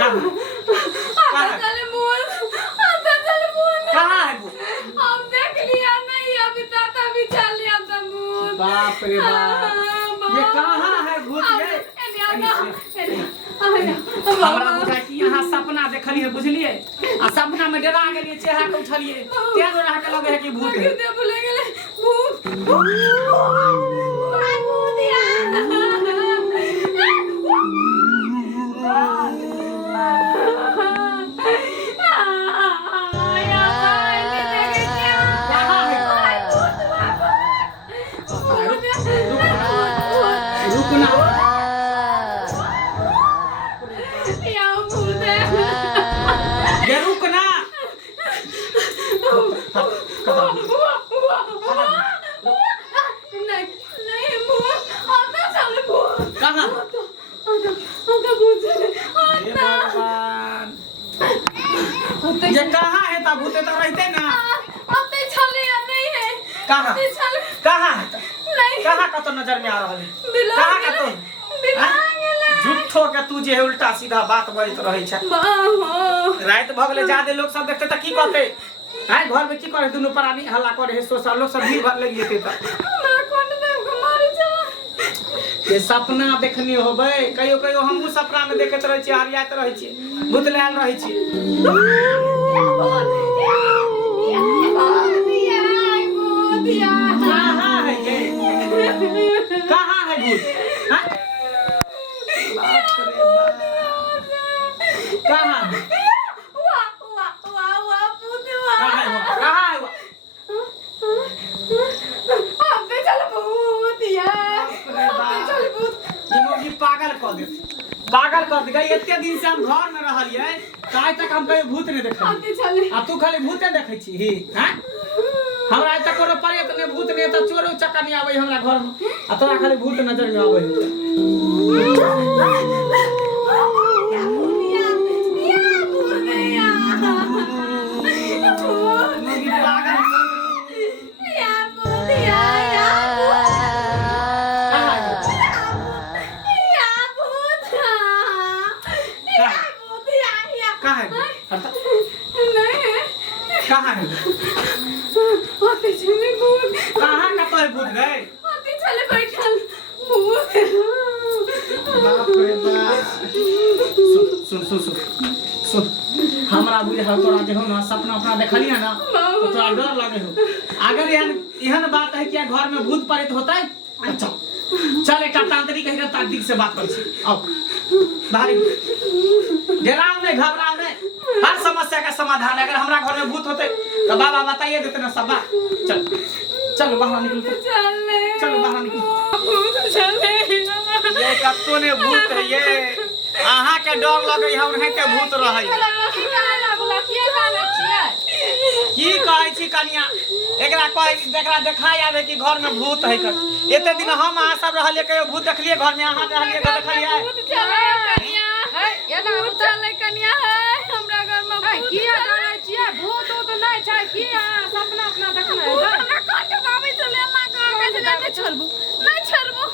चले बोल कहाँ है वो? अब देख लिया नहीं अभी ताता भी चल लिया था भूत। बाप रे बाप, ये कहाँ है भूत ये? हमरा बुझा कि यहाँ सपना देखलिए बुझलिए आ सपना में डरा गेलिए चेहरा के उठलिए क्या डरा के लगे है कि भूत है कितने भूले गेले भूत रुकना ये रुकना कहाँ ये कहाँ है ता भूत तो रहते ना कहाँ कहाँ है कहाँ का तो नजर में आ रहा है कहाँ का तो झूठो के तू जे उल्टा सीधा बात बोलत रहे छ रात भगले जादे लोग सब देखते त की कहते हैं घर में की करे दोनों प्राणी हल्ला करे है सोसा लोग सब भीड़ भर लगी थे त ये सपना देखनी होबे कहियो कहियो हमहु सपना में देखत रहे छी हरियात रहे छी भूत लाल रहे छी कहाँ है ये कहाँ है भूत हैं बाप रे बाप कहाँ है कहाँ है वो पागल कर देगा इतने दिन से हम घर में रहलिए काहे तक हम कहीं भूत नहीं देखा आ तू खाली भूते देखे छी ही हैं हमरा आज तक कोनो प्रेत ने भूत ने त चोर चक्का नहीं आवे हमरा घर में आ तोरा खाली भूत नजर में आवे कहाँ है कहाँ का तो है भूत गए बाप रे बाप सुन सुन सुन सुन हमरा बुझा तोरा जे हो ना सपना अपना देखलिया ना तो तोरा डर लगे हो अगर एहन बात है कि घर में भूत प्रेत होता है अच्छा चल एक तांत्रिक है तांत्रिक से बात कर छी आओ बाहर डराओ नहीं घबराओ नहीं हर समस्या का समाधान है अगर हमरा घर में भूत होते तो बाबा बताइए देते ना सब बात चल चलो बाहर निकल चलो बाहर निकल ये कत्तो ने भूत है ये आहा के डर लगे हम नहीं के भूत रहे की कहै छी कनिया एकरा कहै देखरा देखाय आवे कि घर में भूत है कर एते दिन हम आहा सब रहलिए कहियो भूत देखलिए घर में आहा रहलिए देखलिए भूत चले कनिया है ये ना भूत चले कनिया है हमरा घर में किया डरै छियै भूत तो नहीं छै किया सपना अपना देखना है हमरा काट बाबे चले ना कहै छै नहीं छोड़बू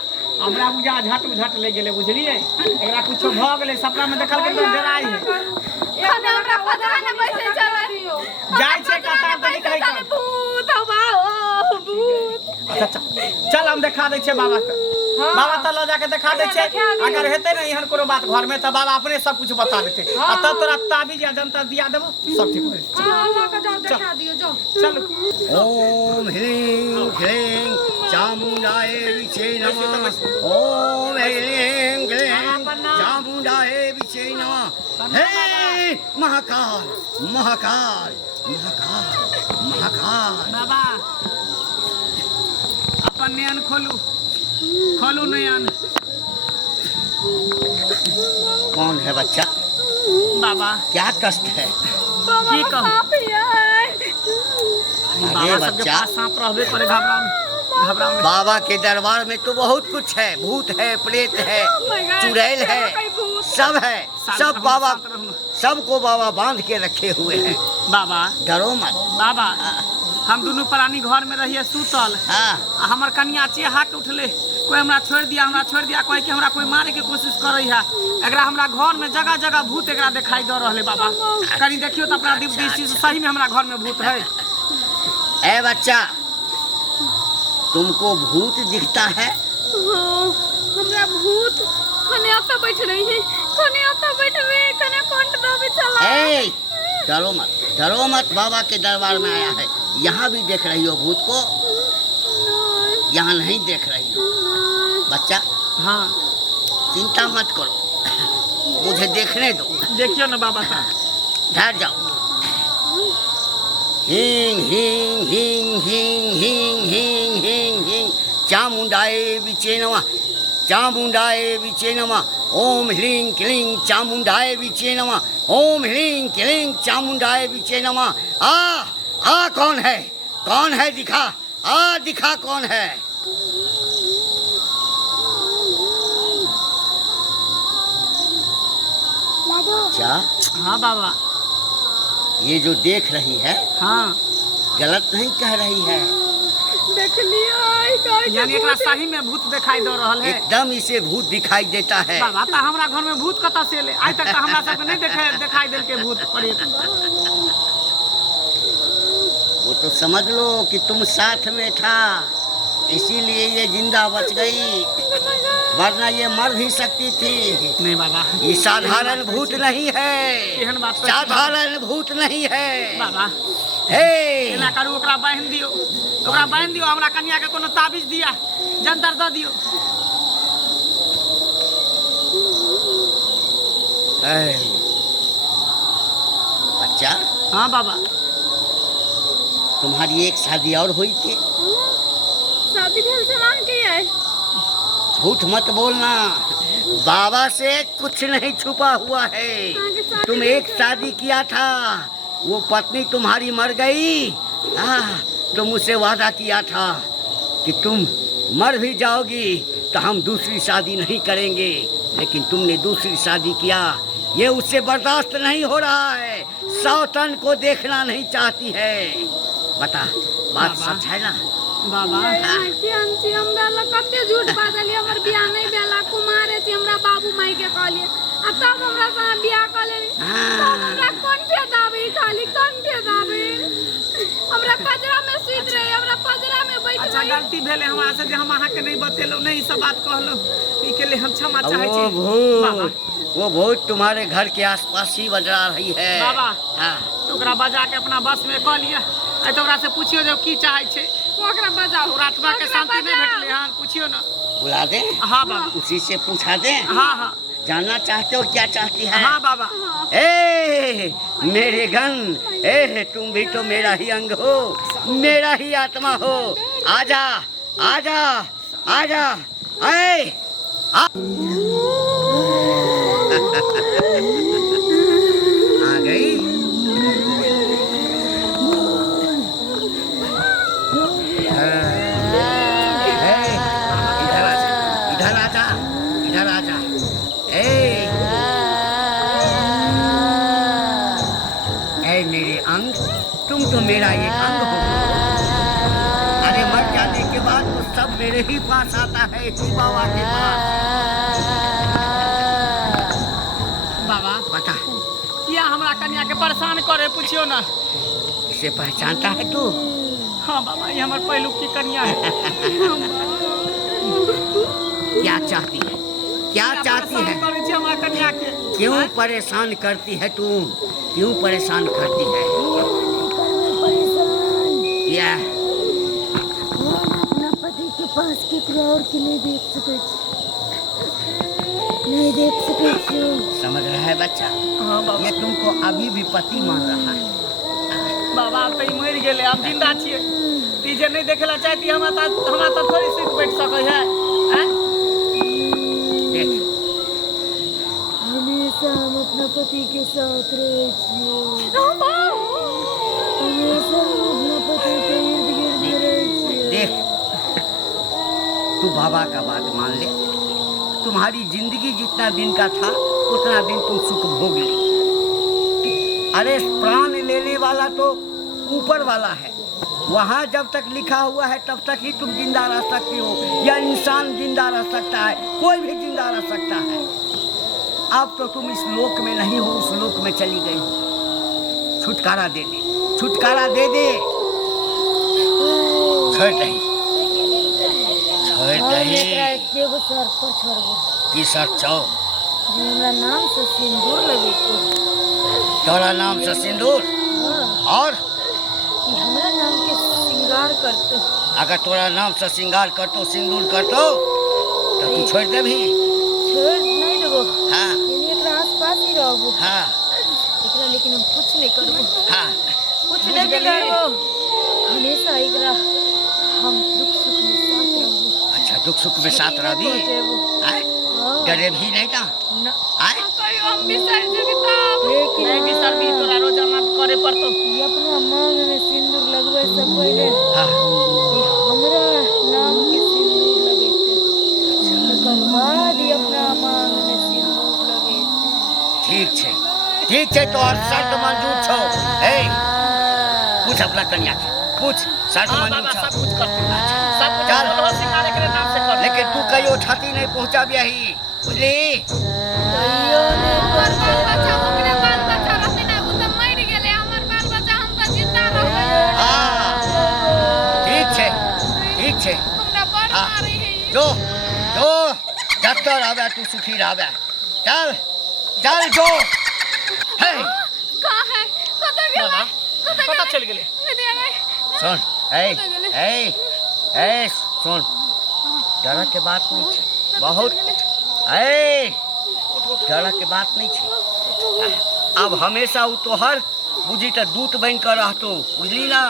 हमरा बुझा झट झट ले गेले बुझलिए एकरा कुछो भ गेले सपना में देखल के तो डराई है हमरा पता नहीं बैसे चला दियो जाय छै कता तनी कहै छै भूत हवा ओ भूत अच्छा चल हम दिखा दै छै बाबा के बाबा त ल जाके दिखा दै छै अगर हेतै न एहन कोनो बात घर में त बाबा अपने सब कुछ बता देते आ त तोरा ताबीज या जनता दिया देबो सब ठीक हो जाए हां का जाओ दिखा दियो जाओ चल ओम ह्रीं क्लीं चामुंडाय विचे नमः ओम ह्रीं क्लीं चामुंडाय विचे नमः हे महाकाल महाकाल महाकाल महाकाल बाबा अपन नयन खोलू खोलू नयन कौन है बच्चा बाबा क्या कष्ट है की कहूं अरे बच्चा सांप रहबे करे घबराओ बाबा के दरबार में तो बहुत कुछ है भूत है प्रेत है चुड़ैल है सब है सब बाबा सबको बाबा बांध के रखे हुए हैं बाबा डरो मत बाबा हम दोनों प्राणी घर में रहिए सुतल हाँ हमर कन्या चेहा के उठले कोई हमरा छोड़ दिया कोई के हमरा कोई मारे के कोशिश करे है। एकरा हमरा घर में जगह जगह भूत एकरा दिखाई दे रहले बाबा। कनी देखियो तो अपना दृष्टि से सही में हमरा घर में भूत है। ए बच्चा, तुमको भूत दिखता है? हमरा भूत कने आता बैठ रही है, कने आता बैठ रही, कने कंठ दाबे चला। ए, डरो मत, बाबा के दरबार में आया है। यहाँ भी देख रही हो भूत को? यहाँ नहीं देख रही हो बच्चा? हाँ, चिंता मत करो, मुझे देखने दो। देखियो ना बाबा का। ठहर जाओ। हिंग हिंग हिंग हिंग हिंग हिंग हिंग हिंग चामुंडाए विचे नमः, चामुंडाए विचे नमः। ओम ह्रीं क्लीं चामुंडाए विचे नमः। ओम ह्रीं क्लीं चामुंडाए विचे नमः। आ कौन है? कौन है? दिखा कौन है? क्या? हाँ बाबा, ये जो देख रही है, हाँ, गलत नहीं कह रही है। देख लिया, यानी एकरा सही में भूत दिखाई दे रहल है। एकदम इसे भूत दिखाई देता है। बाबा तो हमरा घर में भूत कता से ले? आज तक तो हमरा सबके नहीं दिखाई दिल के भूत पड़े। वो तो समझ लो कि तुम साथ में था, इसीलिए ये जिंदा बच गई, वरना ये मर भी सकती थी। नहीं बाबा, ये साधारण भूत नहीं है, साधारण भूत नहीं है बाबा। हे, ना करू, ओकरा बांध दियो, हमरा कन्या के कोनो ताबीज दिया, जंतर दे दियो। बच्चा, हाँ बाबा। तुम्हारी एक शादी और हुई थी? शादी भेल चला की है? झूठ मत बोलना, बाबा से कुछ नहीं छुपा हुआ है। तुम एक शादी किया था, वो पत्नी तुम्हारी मर गई। तो मुझसे वादा किया था कि तुम मर भी जाओगी तो हम दूसरी शादी नहीं करेंगे, लेकिन तुमने दूसरी शादी किया। ये उससे बर्दाश्त नहीं हो रहा है, सौतन को देखना नहीं चाहती है। बता, बात सच है ना? बाबा आंटी हमरा ल कते झूठ बाजली, हमर बियाह नहीं भेला, कुमारे छी, हमरा बाबू माई के कहलिए आ तब हमरा सा बियाह कर लेनी। तब हमरा कंठे दाबे, खाली कंठे दाबे, हमरा पजरा में सुत रहे, हमरा पजरा में बैठ। अच्छा, गलती भेले हमरा से जे हम अहाँ के नहीं बतेलो, नहीं सब बात कहलो, ई के लिए हम क्षमा चाहे छी। वो भूत तुम्हारे घर के आसपास ही बजरा रही है बाबा। हाँ, तो ओकरा बजा के अपना बस में कह लिया। आई तो ओकरा से पूछियो जो की चाहे छे, ओकरा बजाओ, आत्मा के शांति नहीं भेटले। हाँ, पूछियो ना। बुला दे। हाँ बाबा, उसी से पूछा दे। हाँ हाँ, जानना चाहते हो क्या चाहती है? हाँ बाबा। ए मेरे गन, तुम भी तो मेरा ही अंग हो, मेरा ही आत्मा हो। आजा आजा आजा, ए आ गई। इधर आजा। मेरे अंग, तुम तो मेरा एक अंग हो। अरे मर जाने के बाद तो सब मेरे ही पास आता है, ही बाबा के पास। बाबा बता, क्या हमरा कन्या के परेशान करे, पूछियो ना। इसे पहचानता है तू? हाँ बाबा, ये हमारे पहलू की कन्या है। क्या चाहती है? क्या चाहती है? हमारा कन्या के क्यों परेशान करती है तू? क्यों परेशान करती है? या अपना पति के पास केकरो और के नहीं देख सके, नहीं देख सके। समझ रहा है बच्चा? हाँ बाबा। ये तुमको अभी भी पति मान रहा है। बाबा अब तो मर गए, हम जिंदा छिए। तीजे नहीं देखेला चाहती, हमरा तो थोड़ी सीट बैठ सके है। देख, हमेशा हम अपना पति के साथ रहे छिए, हमेशा हम अपना पति के इर्द गिर्द रहे छिए। देख, तू बाबा का बात मान ले। तुम्हारी जिंदगी जितना दिन का था, उतना दिन तुम सुख भोग ले। अरे प्राण लेने वाला तो ऊपर वाला है, वहाँ जब तक लिखा हुआ है तब तक ही तुम जिंदा रह सकती हो, या इंसान जिंदा रह सकता है, कोई भी जिंदा रह सकता है। अब तो तुम इस लोक में नहीं हो, उस लोक में चली गई हो। छुटकारा दे दे, छुटकारा दे दे। छोड़ दही, छोड़ दही। एगो सर पर छोड़बो की सर छो? जे हमरा नाम से सिंदूर लगे तोरा नाम से सिंदूर और कि हमरा नाम के श्रृंगार करते। अगर तोरा नाम से श्रृंगार करतो, सिंदूर करतो तो तू छोड़ दे भी। छोड़ नहीं देबो। हाँ यानी एकरा आसपास ही रहबो। हाँ एकरा लेकिन हम कुछ नहीं करबो, हाँ। कुछ नहीं करबो। हमेशा एकरा हम दुख सुख में साथ रहबो। अच्छा, दुख सुख में साथ रह भी। आय? डरे भी नहीं ना? ना आय? कहियो हम बिसर जेबी तब लेकिन नहीं भी सर भी तोरा रोजाना करे पड़तो। ये अपना मांग में सिंदूर लगवे से पहले हाँ ये हमरा नाम के सिंदूर लगेते, एकर बाद ही अपना मांग में सिंदूर लगेते। ठीक है, तो और शर्त मंजूर छो। ए, पूछ अपना कन्या के, पूछ शर्त हाँ मंजूर बाबा छो। सब कुछ करते, सब कुछ चल। बोलो सिंगारे के नाम से कर। लेकिन तू कहियो छाती नहीं पहुंचा भी ही, बुझली? कहियो ने हमर बाल बच्चा ओकरे बाल बच्चा रहते ना, उ त मरि गेले। हमर बाल बच्चा हम त जिंदा रहबै। हाँ ठीक है। हमरा बड़ हाँ। मारे है ये। जो जब तक रहबे तू सुखी रहबे। चल चल जो। हे कहाँ है? कतऽ गेलै? कतऽ पता गेलै? चल गेले। विद्या गई। सुन, ए सुन, डर के बात नहीं छे, बहुत डर के बात नहीं छे। अब हमेशा उ तोहर बुझी त दूत बन कर रहतो, बुझली ना?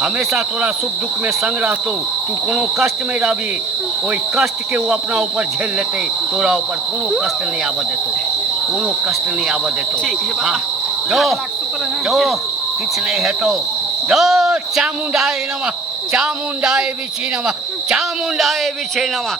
हमेशा तोरा सुख दुख में संग रहतो। तू कोनो कष्ट में रहबी, कोई कष्ट के वो अपना ऊपर झेल लेते, तोरा ऊपर कोनो कष्ट नहीं आवा देतो, कोनो कष्ट नहीं आवा देतो। ठीक है हाँ, बाबा। जो किछ नहीं है तो जो। चामुंडाए नमः, चामुंडाए बिछे नमः, चामुंडाए बिछे नमः।